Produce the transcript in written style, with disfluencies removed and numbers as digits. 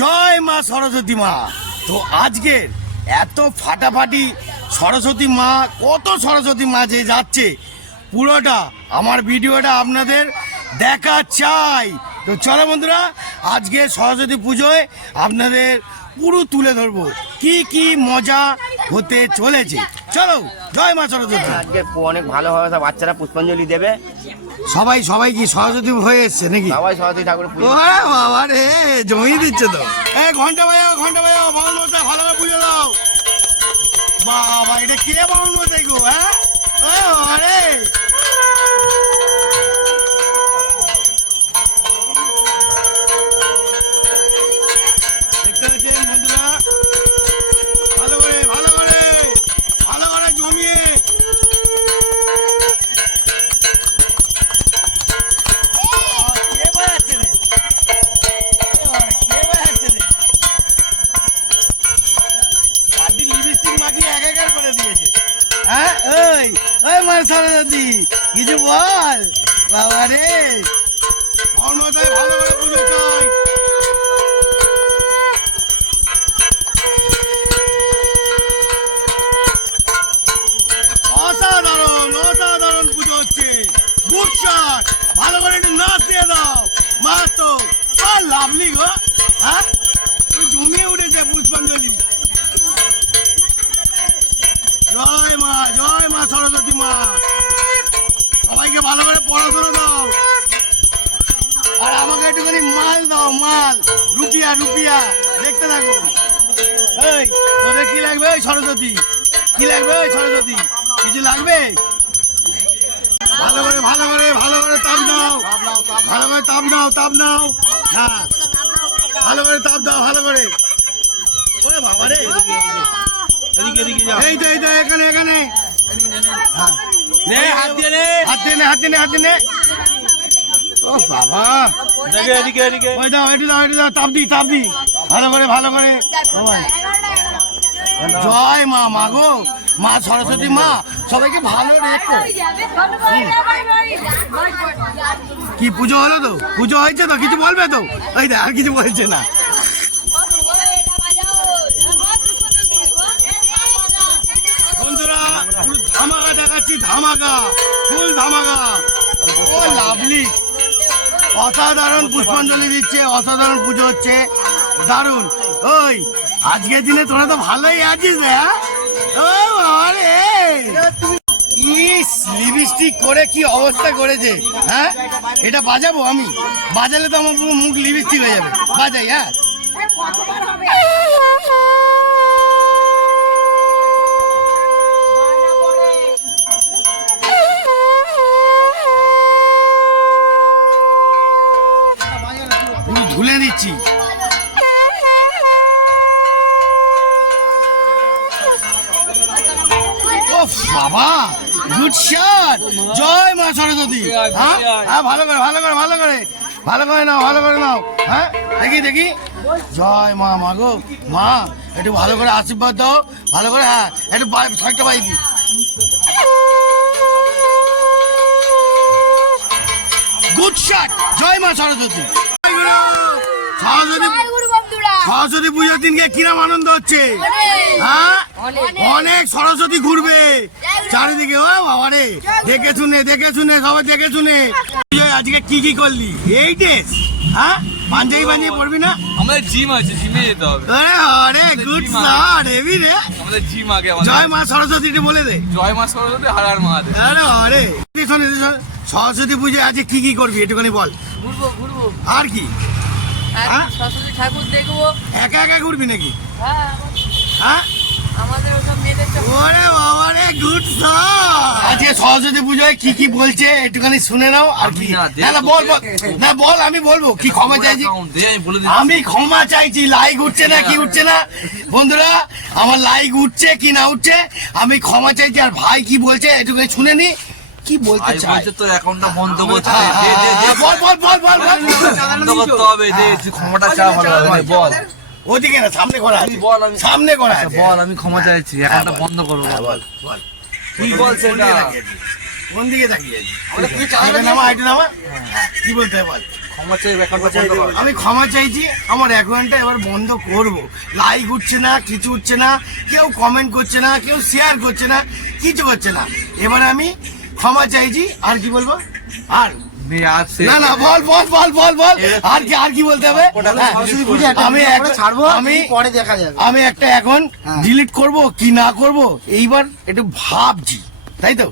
জয় মা সরস্বতী মা। তো আজকের এত ফাটাফাটি সরস্বতী মা, কত সরস্বতী মা যে যাচ্ছে, পুরোটা আমার ভিডিওটা আপনাদের দেখা চাই। তো চলো বন্ধুরা, আজকে সরস্বতী পুজোয় আপনাদের পুরো তুলে ধরবো কি কি মজা হতে চলেছে। চলো, জয় মা সরস্বতী। আজকে অনেক ভালো হবে, সব বাচ্চারা পুষ্পাঞ্জলি দেবে। সবাই কি সরস্বতী হয়ে এসছে নাকি? সবাই সরস্বতী ঠাকুর পুজো। বাবা রে, জমিয়ে দিচ্ছে তো। ঘন্টা বাজাও বাউন মশাই, ভালো করে পুজো দাও। বাবা, এটা কে বাউন মশাই গো? আরে দেখতে পাচ্ছেন বন্ধুরা, ভালো করে জমিয়ে একাকার করে দিয়েছে। হ্যাঁ, ওই মা সরস্বতী, কিছু বল। বাবা রে, ভালো করে পুজো চাই। অসাধারণ পুজো হচ্ছে। গুড শট, ভালো করে একটু নাচ দিয়ে দাও। মা তো লাভলি গো। হ্যাঁ, জমিয়ে উঠেছে পুষ্পাঞ্জলি। জয় মা সরস্বতী মা। সবাইকে ভালো করে পড়াশোনা দাও, আর আমাকে একটুখানি মাল দাও, মাল, রুপিয়া। দেখতে থাকো। এই তোদের কি লাগবে? ওই সরস্বতী, কি লাগবে? ওই সরস্বতী, কিছু লাগবে? ভালো করে তাপ দাও, তাপ দাও। হ্যাঁ, ভালো করে তাপ দাও, ভালো করে। ওরে বাবা রে, এই তো এখানে। হাত দিয়ে নে। ও বাবা, ওই দাও, একটু দাও, তাপ দি। ভালো করে। জয় মা গো, মা সরস্বতী মা সবাইকে ভালো রেখো। কি পুজো হলো তো? পুজো হয়েছে তো? কিছু বলবে তো? ওই দা, আর কিছু বলছে না। বন্ধুরা, ধামাকা দেখাচ্ছি, ফুল ধামাকা। ও লাভলি, অসাধারণ পুষ্পাঞ্জলি দিচ্ছে, অসাধারণ পুজো হচ্ছে, দারুণ। ওই আজকের দিনে তোরা তো ভালোই আছিস। লিপস্টিক করে কি অবস্থা করেছে। হ্যাঁ, এটা বাজাবো আমি, বাজালে তো আমার পুরো মুখ লিপস্টিক হয়ে যাবে। বাজাই। হ্যাঁ, ধুলে দিচ্ছি। বাবা, গুড শট। জয় মা সরস্বতী। হ্যাঁ, ভালো করে নাও। হ্যাঁ, দেখি। জয় মা গো, মা একটু ভালো করে আশীর্বাদ দাও, ভালো করে। হ্যাঁ, একটু ছয়টা বাইক। Good shot. জয় মা সরস্বতী। সরস্বতী পুজোর দিনকে কিরম আনন্দ হচ্ছে? হ্যাঁ, অনেক সরস্বতী ঘুরবে চারিদিকে। ও বাবা রে, দেখে শুনে সবাই দেখে শুনে। আজকে কি করলি? এই ড্রেস? হ্যাঁ, পাঞ্জাবি পড়বি না? আমাদের জিম আছে, জিমে যেতে হবে। আরে গুড শট, হেভি রে। আমাদের জিম আগে। জয় মা সরস্বতী বলে দে। জয় মা সরস্বতী, হার মহাদেব। আরে সরস্বতী পুজোয় আজকে কি করবি একটুখানি বল। ঘুরবো। আর কি? সরস্বতী ঠাকুর দেখবো। একা ঘুরবি নাকি? হ্যাঁ, আমাদের ওসব মেয়েদের। ওরে বাবা রে, গুড শট। আজকে সরস্বতী পুজোয় কি বলছে একটুখানি শুনে নাও। আর কি? না বল, আমি বলবো কি। ক্ষমা চাইছি, আমি ক্ষমা চাইছি। লাইক উঠছে না, কি উঠছে না বন্ধুরা? আমার লাইক উঠছে কি না উঠছে, আমি ক্ষমা চাইছি। আর ভাই কি বলছে একটুখানি শুনে নি, কি বলতে চাই। তোর অ্যাকাউন্টটা বন্ধ করতে বল। বন্ধ করতে হবে। তুই ক্ষমাটা চা, ভালো বল। ওদিকে না, সামনে করা আছে। বল, সামনে করা আছে। বল, আমি ক্ষমা চাইছি, অ্যাকাউন্টটা বন্ধ করবো। বল। কি বলছে এটা? কোন দিকে তাকিয়ে আছিস? নামা, কি বলতে হয় বল। ক্ষমা চেয়ে অ্যাকাউন্টটা বন্ধ করো। আমি ক্ষমা চাইছি, আমার অ্যাকাউন্টটা এবার বন্ধ করব। লাইক উঠছে না, কিছু উঠছে না, কেউ কমেন্ট করছে না, কেউ শেয়ার করছে না, কিছু করছে না। এবার আমি ক্ষমা চাইছি। আর কি বলবো? আর না না, বল বল বল বল বল, আর কি বলতে হবে? আমি একটা এখন ডিলিট করব কি না করব এইবার একটু ভাবছি, তাই তো?